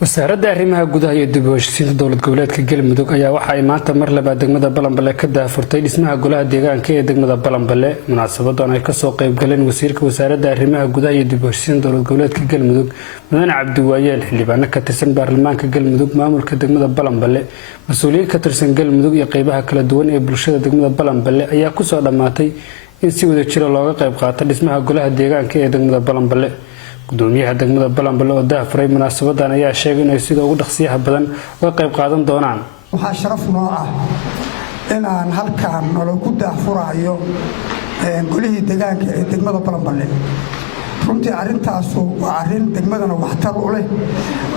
wasaaradda arrimaha gudaha iyo dib u heshiisiinta dowlad goboleedka Galmudug ayaa waxa ay maanta mar labaad degmada Balanbale ka daahfurtay dhismaha golaha deegaanka ee degmada Balanbale munaasabadan ay ka soo qayb galeen wasiirka wasaaradda arrimaha gudaha iyo dib u heshiisiinta dowlad goboleedka Galmudug Mudane Cabdi Waayeel xildhibaan ka tirsan baarlamaanka Galmudug maamulka degmada Balanbale mas'uuliyiin ka tirsan Galmudug iyo qaybaha kala duwan ee bulshada degmada Balanbale ayaa ku soo dhamaatay in si wadajir looga qayb qaato dhismaha golaha deegaanka ee degmada Balanbale gudoomiyaha degmada Balanbale oo daahfuray munaasabadan ayaa sheegay in ay sida ugu dhaqsiyaha badan uga qayb qaadan doonaan waxa sharaf noo ah in aan halkaan nologu daahfurayo golihii deegaanka ee degmada Balanbale runtii arintaas waa arin degmadana waxtar u leh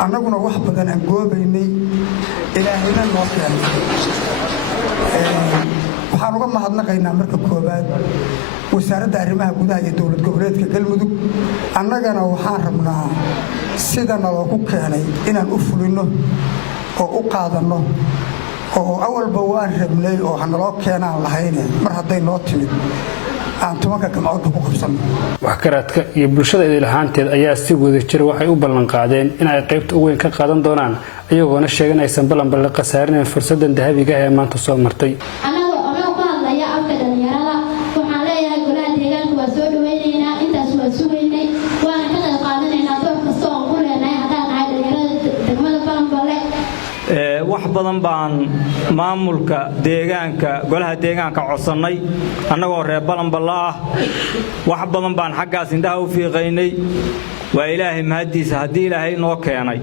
annaguna wax badan aan goobaynay ilaahayna noo keenay waxaan uga mahadnaqaynaa marka koobaad wasaaradda arrimaha gudaha iyo dowlad goboleedka Galmudug annagana waxaan rabnaa sida naloogu keenay inaan u fulino oo u qaadano oo awalba waan rabnay oo hanaloo keenaan lahayn mar hadday noo timid aan tumanka gamcooda ku qabsano waxqaradka iyo bulshada idil ahaanteed ayaa si wadajir waxay u ballan qaadeen in ay qaybta ugu weyn ka qaadan doonaan ayagoona sheegay in aysan Balanbale qasaarin fursadan dahabiga ah ee maanta soo martay wax badan baan maamulka deegaanka golaha deegaanka codsanay annagoo reer Balanbale ah wax badan baan xaggaas indhaha u fiiqaynay waa ilaahay mahadiisa hadii ilaahay noo keenay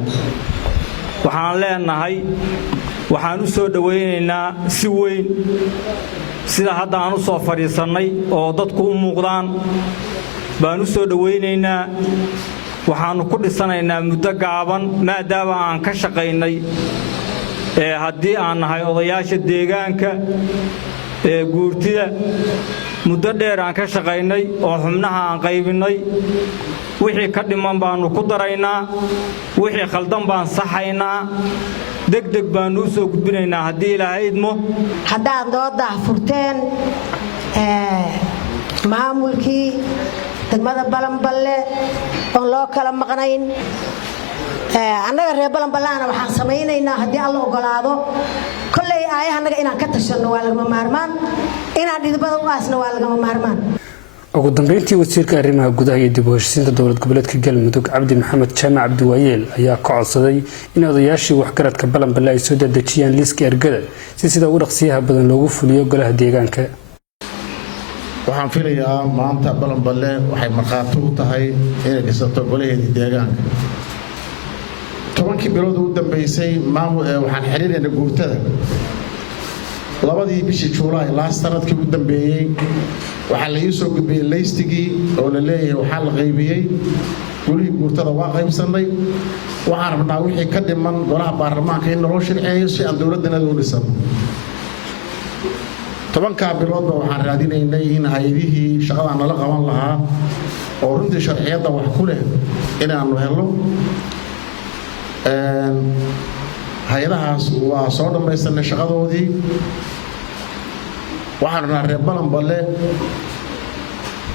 waxaan leenahay waxaan u soo dhaweynaynaa si weyn sida hadda aan u soo fariisanay oo dadku u muuqdaan baan u soo dhaweynaynaa waxaanu ku dhisanaynaa muddo gaaban maadaama aan ka shaqaynay haddii aan nahay odayaasha deegaanka guurtida muddo dheer aan ka shaqaynay oo xubnaha aan qaybinay wixii ka dhiman baanu ku daraynaa wixii khaldan baan saxaynaa degdeg baanu u soo gudbinaynaa haddii ilaahay idmo haddaan doo daahfurteen maamulkii degmada Balanbale oo loo kala maqnayn annaga reer Balanbaleana waxaan samaynaynaa haddii alla ogolaado kullay aayahanaga inaan ka tashano waa laga maarmaan inaan dhidbada u aasno waa laga maarmaan ugu dambeyntii wasiirka arrimaha gudaha iyo dib u heshiisiinta dowlad goboleedka Galmudug Cabdi Maxamed Jaamac Cabdi Waayeel ayaa ka codsaday in odayaashii waxqaradka Balanbale ay soo dadajiyaan liiska ergada si sida ugu dhaqsiyaha badan loogu fuliyo golaha deegaanka waxaan filayaa maanta Balanbale waxay marqaati u tahay inay dhisato golaheedii deegaanka 10 bilood u dambeysay waxaan xiriirinay guurtada labadii bishii Juulaay ilaa sanadkii u dambeeyay waxa la ii soo gudbiyay leystigii oo la leeyahay waxa la qaybiyay gurigii guurtada waa qaybsanay waxaan rabnaa wixii ka dhiman golaha baarlamaanka in loo shirceeyo si aan dawladana u dhisano 10 bilood waxaan raadinaynay in hay'adihii shaqada nala qaban lahaa oo runtii sharciyada wax ku leh inaanu helo hay'adahaas waa soo dhamaysanay shaqadoodii waxaan rabnaa reer Balanbale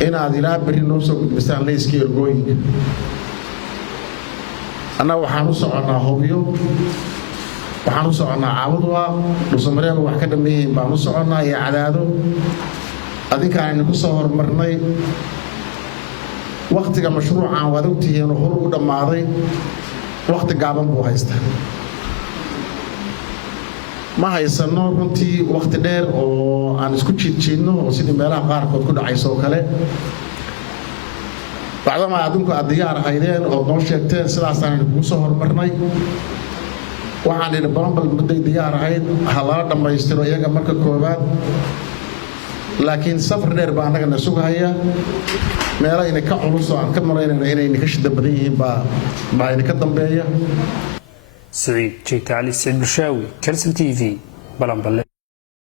inaad ilaa bari noo soo gudbisaan leyskii ergooyinka annaga waxaan u soconaa Hoobiyo waxaan u soconaa Caabudwa Dhuusamareeb wax ka dhameeyay baan u soconaa iyo Cadaado adinkaan ku soo hormarnay waqtiga mashruucan waad ogtihiin oo hore u dhamaaday waqti gaaban buu haystaa ma haysano runtii waqti dheer oo aan isku jiidjiidno oo sidii meelaha qaarkood ku dhacayso kale bacdama adinku aad diyaar ahaydeen oo noo sheegteen sidaas aan ku soo hormarnay waxaan idin Balanbale muddo diyaar ahayd halala dhamaystiro iyaga marka koobaad laakiin safar dheer baa anagana sugaya meelaha inay ka culus oo aan ka maraynayna inay ka shida badan yihiin baa inay ka dambeeya سعيد جيت علي سعيد بشاوي كلسن TV Balanbale